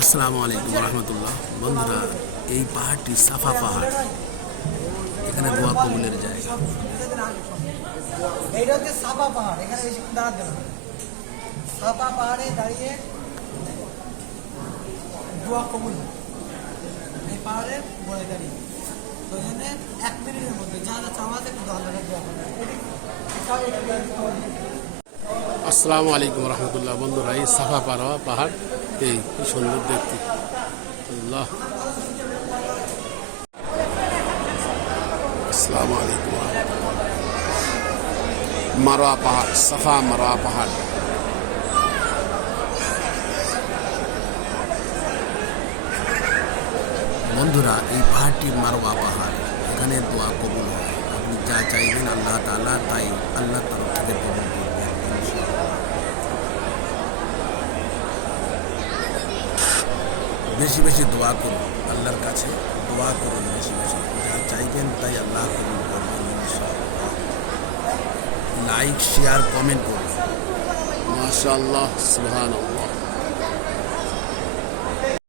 আসসালামু আলাইকুম রহমতুল্লাহ। বন্ধুরা, এই পাহাড়টি সাফা পাহাড়। এখানে দোয়া কবুলের জায়গা। এইটা হচ্ছে সাফা পাহাড়। এখানে বেশিক্ষণ দাঁড়াতে হবে। সাফা পাহাড়ে দাঁড়িয়ে দোয়া কবুল হয়। এই পাহাড়ে বলে দাঁড়িয়ে তো জন্য 1 মিনিটের মধ্যে যা যা চাওয়া আছে কিন্তু আল্লাহর দোয়া করবে। আসসালামু আলাইকুম রহমতুল্লাহ। বন্ধুরা, এই সাফা পাহাড় এই কি সুন্দর দেখতে। আল্লাহ, আসসালামু আলাইকুম রহমতুল্লাহ। মারোয়া পাহাড়, সাফা মারোয়া পাহাড়। বন্ধুরা, এই পাহাড়টি মারোয়া পাহাড়। এখানে দোয়া কবুল হয়। আপনি যা চাইবেন আল্লাহ তাআলা তাই আল্লাহ তরফ থেকে কবুল করবেন ইনশাআল্লাহ। বেশি বেশি দোয়া করুন, আল্লাহর কাছে দোয়া করুন বেশি বেশি। যা চাইবেন তাই আল্লাহ কবুল করবেন ইনশাআল্লাহ। লাইক, শেয়ার, কমেন্ট করুন। মাশাআল্লাহ, সুবহানাল্লাহ।